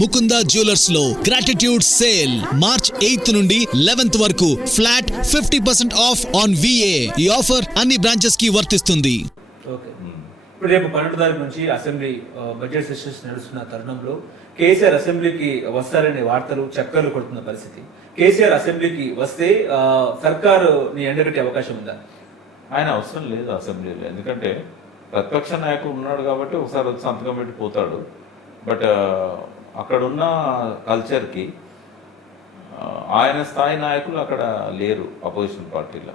Mukunda jewellers లో gratitude sale March 8th నుండి 11th వరకు ఫ్లాట్ 50% ఆఫ్ ఆన్ VA. ఈ ఆఫర్ అన్ని బ్రాంచెస్ కి వర్తిస్తుంది. ఓకే, ఇప్పుడు రేపు 12వ తారీఖు నుంచి అసెంబ్లీ బడ్జెట్ సెషన్స్ నడుస్తున్న తరుణంలో కేసీఆర్ అసెంబ్లీకి వస్తారనే వార్తలు చక్కర్లు కొడుతున్న పరిస్థితి. కేసీఆర్ అసెంబ్లీకి వస్తే సర్కారుని ఎండగట్టే అవకాశం ఉందా? ఆయన అవసరం లేదు అసెంబ్లీలో, ఎందుకంటే ప్రతిపక్ష నాయకుడు ఉన్నాడు కాబట్టి ఒకసారి వచ్చి సంతకం పెట్టి పోతాడు. బట్ అక్కడున్న కల్చర్కి ఆయన స్థాయి నాయకులు అక్కడ లేరు అపోజిషన్ పార్టీలో.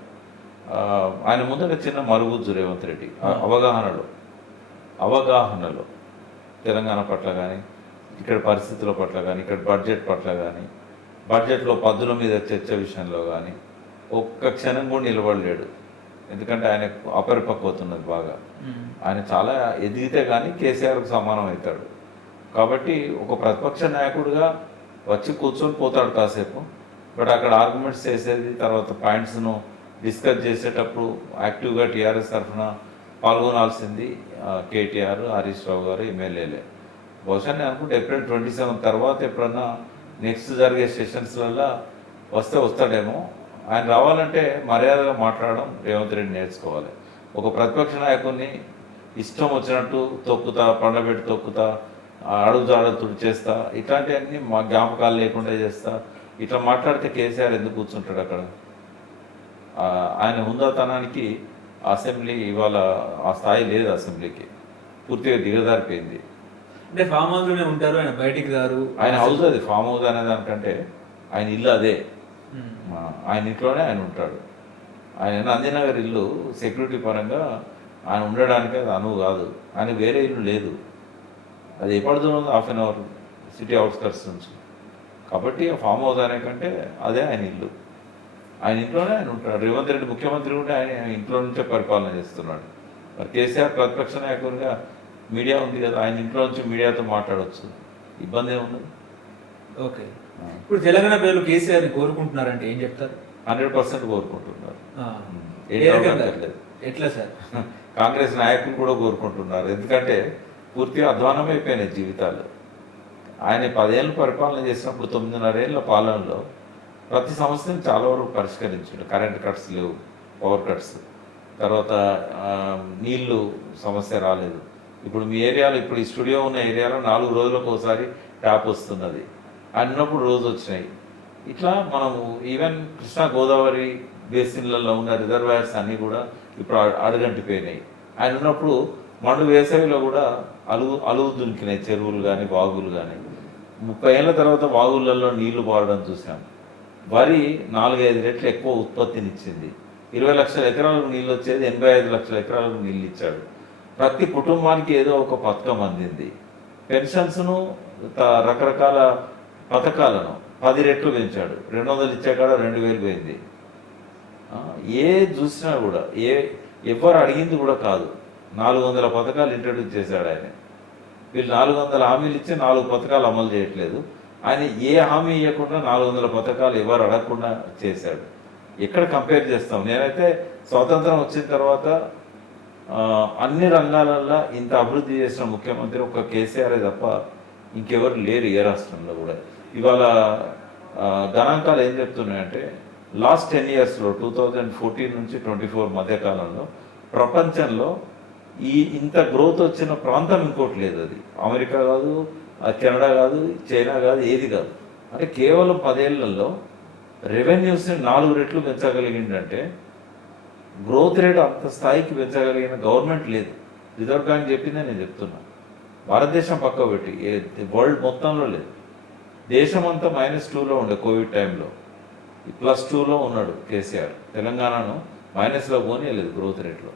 ఆయన ముందర చిన్న మరుగుజ్జు రేవంత్ రెడ్డి అవగాహనలో తెలంగాణ పట్ల కానీ, ఇక్కడ పరిస్థితుల పట్ల కానీ, ఇక్కడ బడ్జెట్ పట్ల కానీ, బడ్జెట్లో పద్దుల మీద చర్చ విషయంలో కానీ ఒక్క క్షణం కూడా నిలబడలేడు. ఎందుకంటే ఆయన అపరిపక్వత ఉన్నది బాగా. ఆయన చాలా ఎదిగితే కానీ కేసీఆర్కు సమానం అవుతాడు. కాబట్టి ఒక ప్రతిపక్ష నాయకుడిగా వచ్చి కూర్చొని పోతాడు కాసేపు. బట్ అక్కడ ఆర్గ్యుమెంట్స్ చేసేది, తర్వాత పాయింట్స్ను డిస్కస్ చేసేటప్పుడు యాక్టివ్గా టీఆర్ఎస్ తరఫున పాల్గొనాల్సింది కేటీఆర్, హరీష్ రావు గారు, ఎమ్మెల్యేలే. బహుశా నేను అనుకుంటే ఏప్రిల్ 27 తర్వాత ఎప్పుడన్నా నెక్స్ట్ జరిగే సెషన్స్లలో వస్తాడేమో. ఆయన రావాలంటే మర్యాదగా మాట్లాడడం రేవంత్ రెడ్డి నేర్చుకోవాలి. ఒక ప్రతిపక్ష నాయకుడిని ఇష్టం వచ్చినట్టు తొక్కుతా, పండబెట్టి తొక్కుతా, అడుగుజాడలు తుడిచేస్తా, ఇట్లాంటివన్నీ మా జ్ఞాపకాలు లేకుండా చేస్తా, ఇట్లా మాట్లాడితే కేసీఆర్ ఎందుకు కూర్చుంటాడు అక్కడ? ఆయన హుందాతనానికి అసెంబ్లీ ఇవాళ ఆ స్థాయి లేదు. అసెంబ్లీకి పూర్తిగా దిగజారిపోయింది. అంటే ఫామ్ హౌస్లోనే ఉంటారు, ఆయన బయటికి రారు. ఆయన హౌస్ అది, ఫామ్ హౌస్ అనే దానికంటే ఆయన ఇల్లు అదే. ఆయన ఇంట్లోనే ఆయన ఉంటాడు. ఆయన నందినగర్ ఇల్లు సెక్యూరిటీ పరంగా ఆయన ఉండడానికి అది అనువు కాదు. ఆయన వేరే ఇల్లు లేదు. అది ఎప్పటి దూరం ఉంది, 1/2 అవర్ సిటీ అవుట్స్కట్స్ నుంచి. కాబట్టి ఫామ్ హౌస్ అనే కంటే అదే ఆయన ఇల్లు. ఆయన ఇంట్లోనే ఆయన ఉంటాడు. రేవంత్ రెడ్డి ముఖ్యమంత్రి ఉంటే ఆయన ఇంట్లో నుంచే పరిపాలన చేస్తున్నాడు. మరి కేసీఆర్ ప్రతిపక్ష నాయకుడిగా మీడియా ఉంది కదా, ఆయన ఇంట్లో నుంచి మీడియాతో మాట్లాడవచ్చు, ఇబ్బంది ఏముంది. ఓకే, ఇప్పుడు తెలంగాణ ప్రజలు కేసీఆర్ని కోరుకుంటున్నారంటే ఏం చెప్తారు? 100% కోరుకుంటున్నారు. ఎట్లా సార్? కాంగ్రెస్ నాయకులు కూడా కోరుకుంటున్నారు. ఎందుకంటే పూర్తిగా అధ్వానం అయిపోయినాయి జీవితాలు. ఆయన 10 ఏళ్ళు పరిపాలన చేసినప్పుడు 9.5 ఏళ్ళ పాలనలో ప్రతి సమస్యను చాలా వరకు పరిష్కరించాడు. కరెంట్ కట్స్ లేవు, పవర్ కట్స్, తర్వాత నీళ్లు సమస్య రాలేదు. ఇప్పుడు మీ ఏరియాలో, ఇప్పుడు ఈ స్టూడియో ఉన్న ఏరియాలో 4 రోజులకు ఒకసారి ట్యాప్ వస్తున్నది. ఆయన ఉన్నప్పుడు రోజు వచ్చినాయి. ఇట్లా మనము ఈవెన్ కృష్ణా గోదావరి బేసిన్లలో ఉన్న రిజర్వాయర్స్ అన్నీ కూడా ఇప్పుడు అడుగంటిపోయినాయి. ఆయన ఉన్నప్పుడు మండు వేసవిలో కూడా అలుగు దునికినాయి చెరువులు కానీ, వాగులు కానీ. 30 ఏళ్ళ తర్వాత వాగులలో నీళ్లు పారడం చూసాం. వరి 4-5 రెట్లు ఎక్కువ ఉత్పత్తినిచ్చింది. 20 లక్షల ఎకరాలకు నీళ్ళు వచ్చేది 85 లక్షల ఎకరాలకు నీళ్ళు ఇచ్చాడు. ప్రతి కుటుంబానికి ఏదో ఒక పథకం అందింది. పెన్షన్స్ను, రకరకాల పథకాలను 10 రెట్లు పెంచాడు. 200 ఇచ్చే కాడ 2000 పోయింది. ఏ చూసినా కూడా ఎవరు అడిగింది కూడా కాదు. 400 పథకాలు ఇంట్రడ్యూస్ చేశాడు ఆయన. వీళ్ళు 400 హామీలు ఇచ్చి 4 పథకాలు అమలు చేయట్లేదు. ఆయన ఏ హామీ ఇవ్వకుండా 400 పథకాలు ఎవరు అడగకుండా చేశాడు. ఎక్కడ కంపేర్ చేస్తాం? నేనైతే స్వాతంత్రం వచ్చిన తర్వాత అన్ని రంగాలల్లో ఇంత అభివృద్ధి చేసిన ముఖ్యమంత్రి ఒక కేసీఆరే తప్ప ఇంకెవరు లేరు ఏ రాష్ట్రంలో కూడా. ఇవాళ గణాంకాలు ఏం చెప్తున్నాయంటే లాస్ట్ 10 ఇయర్స్లో 2014 నుంచి 24 మధ్యకాలంలో ప్రపంచంలో ఇంత గ్రోత్ వచ్చిన ప్రాంతం ఇంకోటి లేదు. అది అమెరికా కాదు, కెనడా కాదు, చైనా కాదు, ఏది కాదు. అంటే కేవలం 10 ఏళ్లలో రెవెన్యూస్ని 4 రెట్లు పెంచగలిగిందంటే గ్రోత్ రేట్ అంత స్థాయికి పెంచగలిగిన గవర్నమెంట్ లేదు. రిజర్వ్ బ్యాంక్ చెప్పిందే నేను చెప్తున్నా. భారతదేశం పక్క పెట్టి వరల్డ్ మొత్తంలో లేదు. దేశం అంతా -2లో ఉండే కోవిడ్ టైంలో, +2లో ఉన్నాడు కేసీఆర్. తెలంగాణను మైనస్లో పోనీయలేదు గ్రోత్ రేట్లో.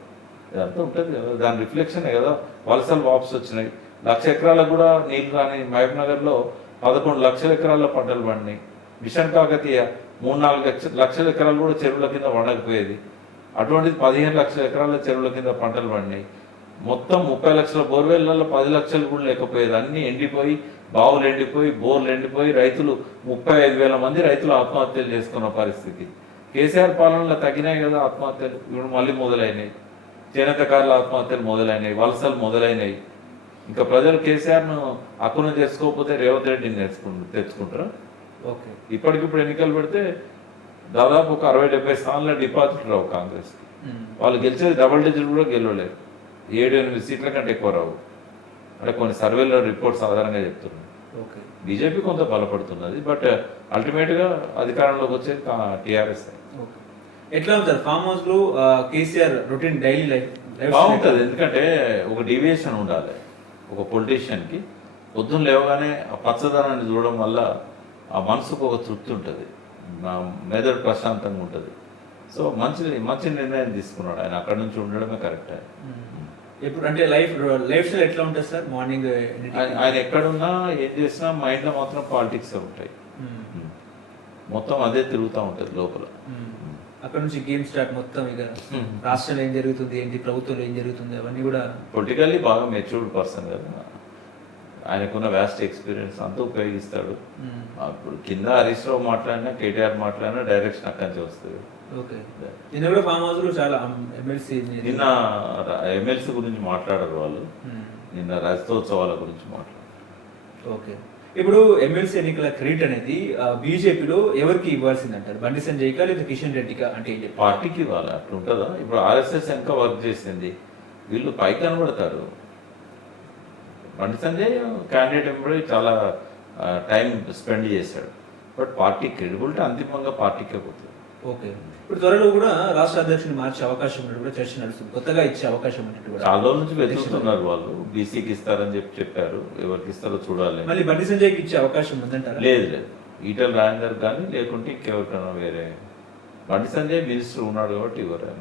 ఇదంతా ఉంటుంది కదా, దాని రిఫ్లెక్షనే కదా. వలసలు వాపస్ వచ్చినాయి. 1,00,000 ఎకరాలకు కూడా నీళ్ళు రాని మహబూబ్ నగర్లో 11 లక్షల ఎకరాల్లో పంటలు పండినాయి. మిషన్ కాకతీయ 3-4 లక్షల ఎకరాలు కూడా చెరువుల కింద పండకపోయేది. అటువంటిది 15 లక్షల ఎకరాల చెరువుల కింద పంటలు పండినాయి. మొత్తం 30 లక్షల బోర్వెళ్లలో 10 లక్షలు కూడా లేకపోయేది. అన్నీ ఎండిపోయి, బావులు ఎండిపోయి, బోర్లు ఎండిపోయి, రైతులు 35,000 మంది రైతులు ఆత్మహత్యలు చేసుకున్న పరిస్థితి. కేసీఆర్ పాలనలో తగ్గినాయి కదా ఆత్మహత్యలు. ఇప్పుడు మళ్ళీ మొదలైనాయి. చేనేతకారుల ఆత్మహత్యలు మొదలైనాయి, వలసలు మొదలైనాయి. ఇంకా ప్రజలు కేసీఆర్ను అక్కున చేసుకోకపోతే రేవంత్ రెడ్డిని తెచ్చుకుంటారా? ఓకే. ఇప్పటికిప్పుడు ఎన్నికలు పెడితే దాదాపు ఒక 60-70 స్థానాల డిపాజిట్ రావు కాంగ్రెస్కి. వాళ్ళు గెలిచేది డబుల్ డిజిట్ కూడా గెలవలేరు. 7-8 సీట్ల కంటే ఎక్కువ రావు. అంటే కొన్ని సర్వేల రిపోర్ట్స్ ఆధారంగా చెప్తున్నారు. ఓకే. బీజేపీ కొంత బలపడుతున్నది, బట్ అల్టిమేట్గా అధికారంలోకి వచ్చేది టీఆర్ఎస్. ఓకే. ఎట్లా ఉంటారు ఫామ్ హౌస్ లో కేసీఆర్ రొటీన్ డైలీ లైఫ్? బాగుంటుంది, ఎందుకంటే ఒక డీవియేషన్ ఉండాలి ఒక పొలిటీషియన్కి. పొద్దున్న లేవగానే ఆ పచ్చదనాన్ని చూడడం వల్ల ఆ మనసుకు ఒక తృప్తి ఉంటుంది, మెదడు ప్రశాంతంగా ఉంటుంది. సో మంచి నిర్ణయం తీసుకున్నాడు ఆయన. అక్కడ నుంచి ఉండడమే కరెక్ట్. ఇప్పుడు అంటే లైఫ్ స్టైల్ ఎట్లా ఉంటుంది సార్? మార్నింగ్ ఆయన ఎక్కడున్నా ఏం చేసినా మైండ్లో మాత్రం పాలిటిక్స్ ఉంటాయి. మొత్తం అదే తిరుగుతూ ఉంటుంది లోపల. అక్కడ నుంచి గేమ్ స్టార్ట్ మొత్తం ఇక రాష్ట్రంలో ఏం జరుగుతుంది ఏంటి, ప్రభుత్వంలో ఏం జరుగుతుంది అవన్నీ కూడా. పొలిటికల్లీ బాగా మెచ్యూర్డ్ పర్సన్ కదా, ఆయనకున్న వ్యాస్ట్ ఎక్స్పీరియన్స్ అంతా ఉపయోగిస్తాడు. ఇప్పుడు కింద హరీష్ రావు మాట్లాడినా కేటీఆర్ మాట్లాడినా డైరెక్షన్ అక్కడి నుంచి వస్తుంది. ఓకే. నిన్న కూడా ఫామ్ హౌస్ లో చాలా ఎమ్మెల్సీ ఎమ్మెల్సీ గురించి మాట్లాడారు వాళ్ళు. నిన్న రజతోత్సవాల గురించి మాట్లాడారు. ఓకే. ఇప్పుడు ఎమ్మెల్సీ ఎన్నికల క్రెడిట్ అనేది బీజేపీలో ఎవరికి ఇవ్వాల్సింది అంటారు? బండి సంజయ్కా లేదా కిషన్ రెడ్డికా? అంటే ఏం చెప్పారు? పార్టీకి ఇవ్వాలి, అట్లా ఉంటుందా? ఇప్పుడు ఆర్ఎస్ఎస్ ఎంత వర్క్ చేసింది, వీళ్ళు పైకి కనబడతారు. బండి సంజయ్ క్యాండిడేట్ ఎంబడి చాలా టైం స్పెండ్ చేశాడు, బట్ పార్టీ క్రెడిబిలిటీ అంతిమంగా పార్టీకే పోతుంది. ఓకే. ఇప్పుడు త్వరలో కూడా రాష్ట్ర అధ్యక్షుని మార్చే అవకాశం ఉన్నట్టు కూడా చర్చ నడుస్తుంది, కొత్తగా ఇచ్చే అవకాశం ఉన్నట్టు కూడా. చాలా రోజుల నుంచి వెతుకుతున్నారు వాళ్ళు. బీసీకి ఇస్తారని చెప్పారు, ఎవరికి ఇస్తారో చూడాలి. మళ్ళీ బండి సంజయ్కి ఇచ్చే అవకాశం ఉందంటారా? లేదు, ఈటల రాజేందర్ కానీ లేకుంటే ఇంకెవరికైనా వేరే. బండి సంజయ్ మినిస్టర్ ఉన్నాడు కాబట్టి ఇవ్వరు.